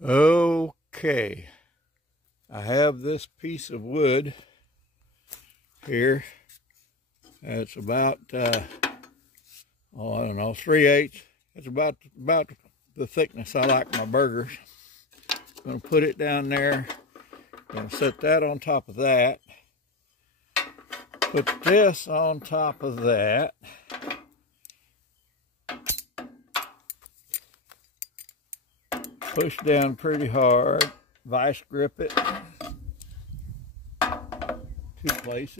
Okay, I have this piece of wood here. It's about, I don't know, 3/8. It's about the thickness I like my burgers. I'm going to put it down there. Going to set that on top of that. Put this on top of that. Push down pretty hard. Vice grip it. 2 places.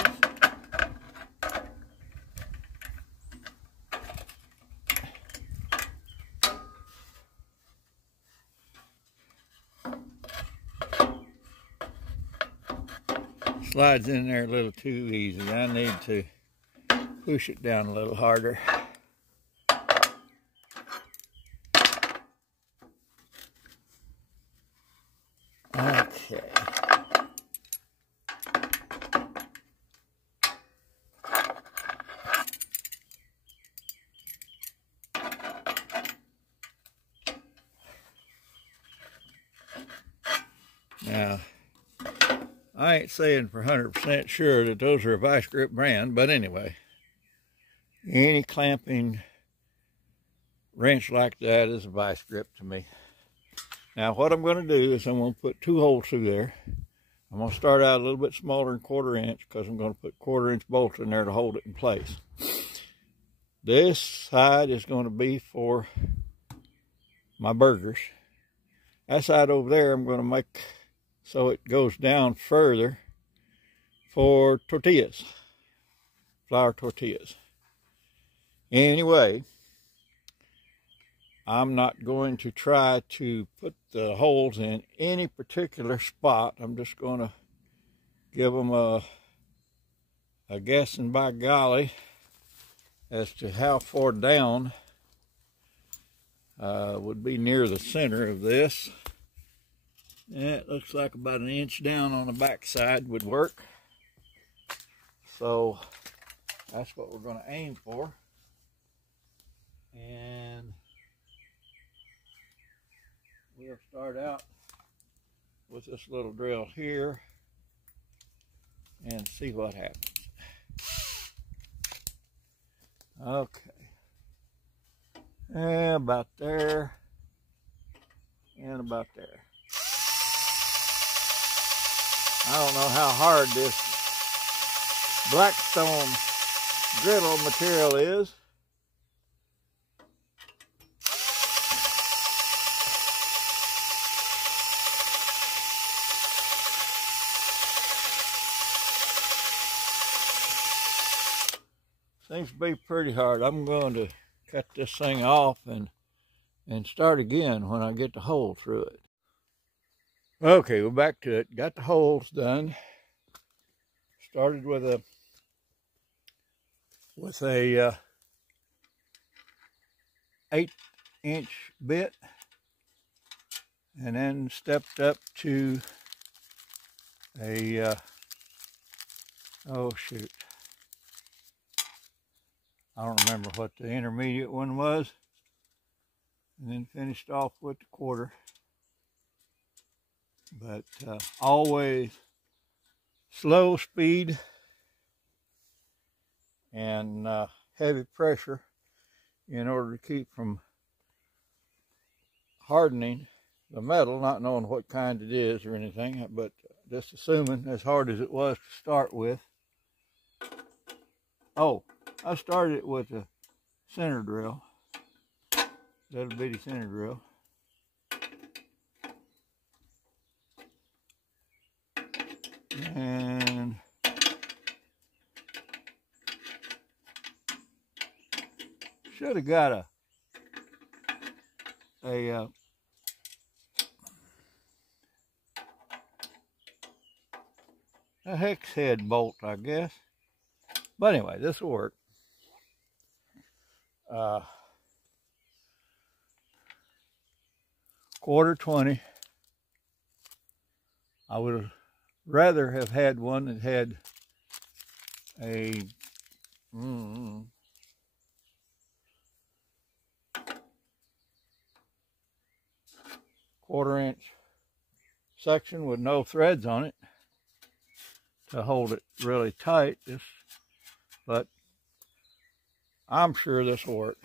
Slides in there a little too easy. I need to push it down a little harder. Okay. Now, I ain't saying for 100% sure that those are a vice grip brand, but anyway, any clamping wrench like that is a vice grip to me. Now what I'm going to do is I'm going to put 2 holes through there. I'm going to start out a little bit smaller than 1/4 inch because I'm going to put 1/4 inch bolts in there to hold it in place. This side is going to be for my burgers. That side over there I'm going to make so it goes down further for tortillas, flour tortillas. Anyway, I'm not going to try to put the holes in any particular spot. I'm just going to give them a guessing by golly as to how far down would be near the center of this. It looks like about 1 inch down on the back side would work. So that's what we're going to aim for. And we'll start out with this little drill here and see what happens. Okay. And about there. And about there. I don't know how hard this Blackstone griddle material is. Seems to be pretty hard. I'm going to cut this thing off and start again when I get the hole through it. Okay, we're back to it. Got the holes done. Started with a 8-inch bit, and then stepped up to a oh shoot, I don't remember what the intermediate one was, and then finished off with the 1/4. But always slow speed and heavy pressure in order to keep from hardening the metal, not knowing what kind it is or anything, but just assuming as hard as it was to start with. Oh, I started it with a center drill, little bitty center drill. And should have got a hex head bolt, I guess. But anyway, this will work. 1/4 I would have rather have had one that had a 1/4 1/4 inch section with no threads on it to hold it really tight. But I'm sure this will work.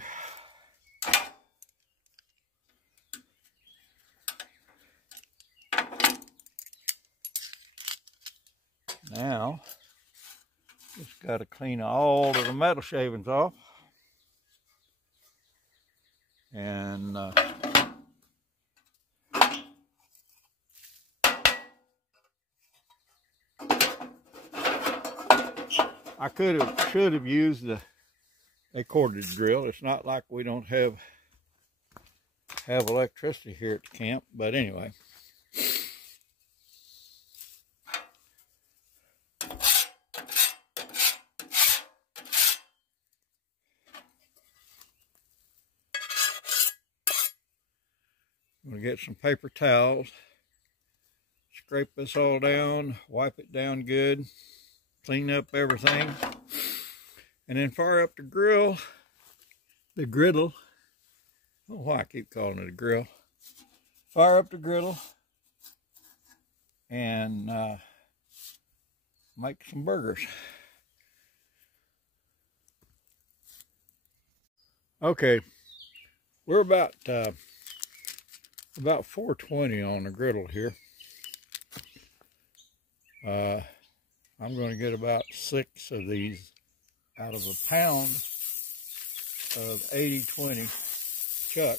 Now, just got to clean all of the metal shavings off. And I should have used a corded drill. It's not like we don't have electricity here at the camp, but anyway. I'm going to get some paper towels, scrape this all down, wipe it down good, clean up everything, and then fire up the griddle. I don't know why I keep calling it a grill. Fire up the griddle and make some burgers. Okay, we're about 420 on the griddle here. I'm going to get about 6 of these out of a pound of 80/20 chuck.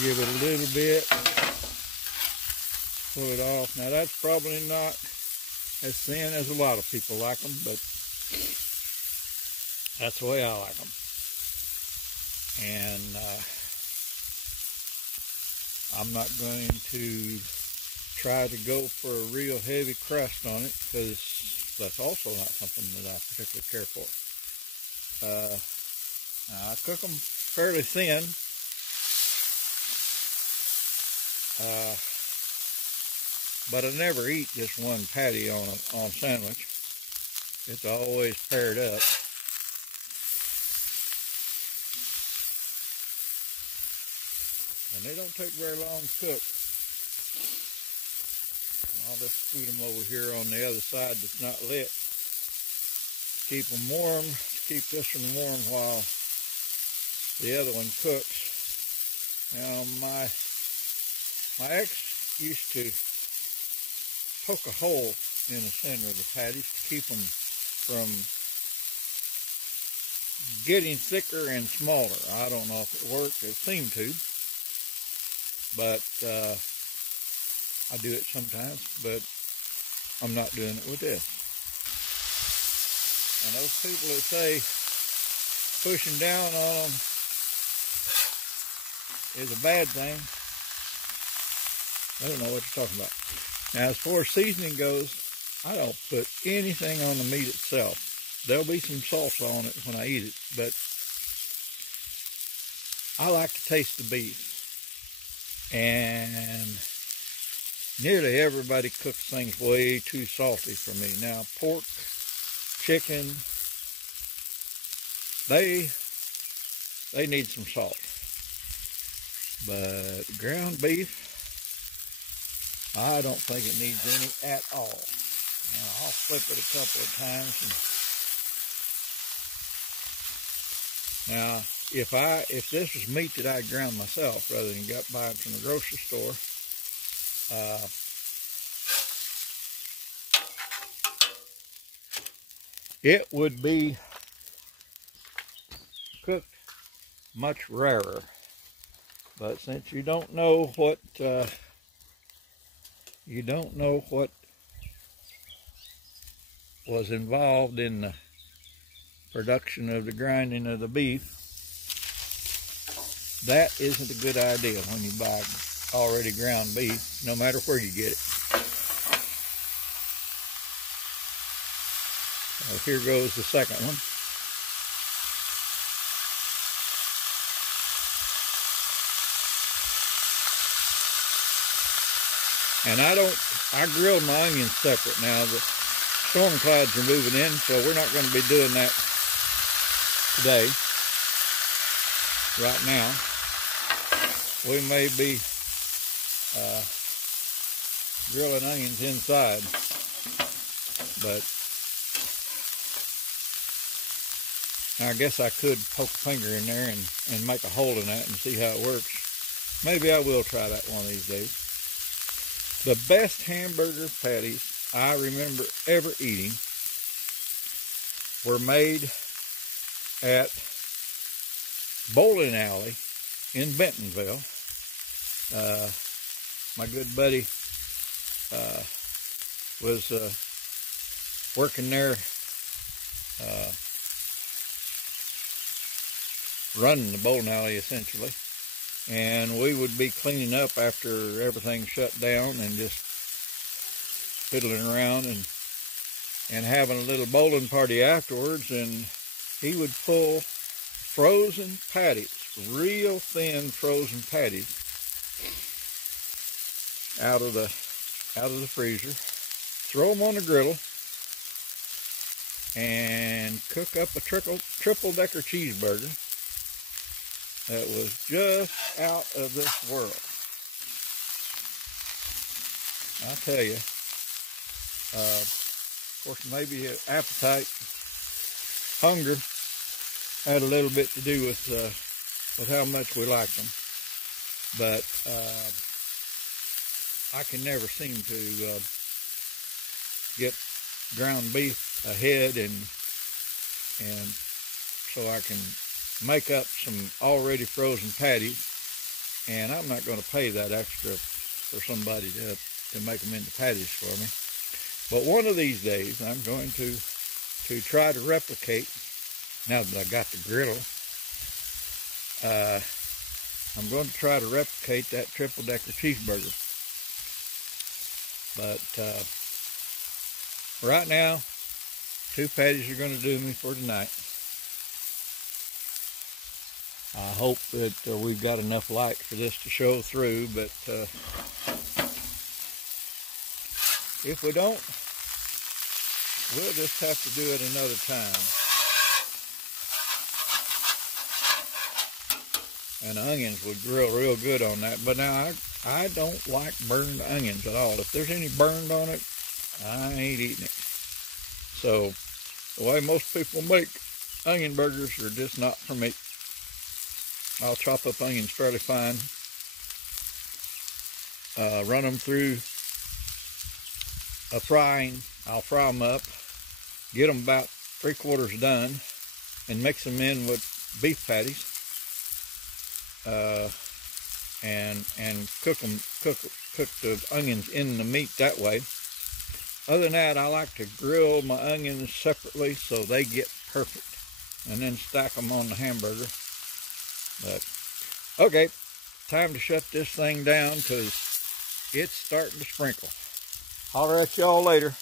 Give it a little bit, pull it off. Now that's probably not as thin as a lot of people like them, but that's the way I like them. And I'm not going to try to go for a real heavy crust on it, because that's also not something that I particularly care for. I cook them fairly thin. But I never eat just one patty on a sandwich. It's always paired up. And they don't take very long to cook. I'll just scoot them over here on the other side that's not lit. Keep them warm. Keep this one warm while the other one cooks. Now my ex used to poke a hole in the center of the patties to keep them from getting thicker and smaller. I don't know if it worked. It seemed to. But I do it sometimes, but I'm not doing it with this. And those people that say pushing down on them is a bad thing, I don't know what you're talking about. Now, as far as seasoning goes, I don't put anything on the meat itself. There'll be some salsa on it when I eat it, but I like to taste the beef. And nearly everybody cooks things way too salty for me. Now, pork, chicken, they need some salt. But ground beef, I don't think it needs any at all. Now, I'll flip it a couple of times. Now, if this was meat that I ground myself rather than buy it from the grocery store, it would be cooked much rarer. But since you don't know what was involved in the production of the grinding of the beef, that isn't a good idea when you buy already ground beef, no matter where you get it. So here goes the second one. And I grill my onions separate now. The storm clouds are moving in, so we're not going to be doing that today. Right now, we may be grilling onions inside, but I guess I could poke a finger in there and make a hole in that and see how it works. Maybe I will try that one of these days. The best hamburger patties I remember ever eating were made at Bowling Alley in Bentonville. My good buddy was working there, running the bowling alley essentially, and we would be cleaning up after everything shut down and just fiddling around and having a little bowling party afterwards. And he would pull frozen patties, real thin frozen patties, out of the freezer, throw them on the griddle, and cook up a triple-decker cheeseburger that was just out of this world. I'll tell you, of course, maybe appetite, hunger had a little bit to do with how much we liked them, but I can never seem to get ground beef ahead, and so I can make up some already frozen patties, and I'm not going to pay that extra for somebody to make them into patties for me. But one of these days I'm going to try to replicate, now that I got the griddle, I'm going to try to replicate that triple-decker cheeseburger. But right now, 2 patties are going to do me for tonight. I hope that we've got enough light for this to show through, but if we don't, we'll just have to do it another time. And the onions would grill real good on that. But now, I don't like burned onions at all. If there's any burned on it, I ain't eating it. So, the way most people make onion burgers are just not for me. I'll chop up onions fairly fine, run them through a frying. I'll fry them up, get them about 3/4 done, and mix them in with beef patties, and cook the onions in the meat that way. Other than that, I like to grill my onions separately so they get perfect, and then stack them on the hamburger. But okay, time to shut this thing down because it's starting to sprinkle. Holler at y'all later.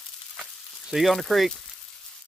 See you on the creek.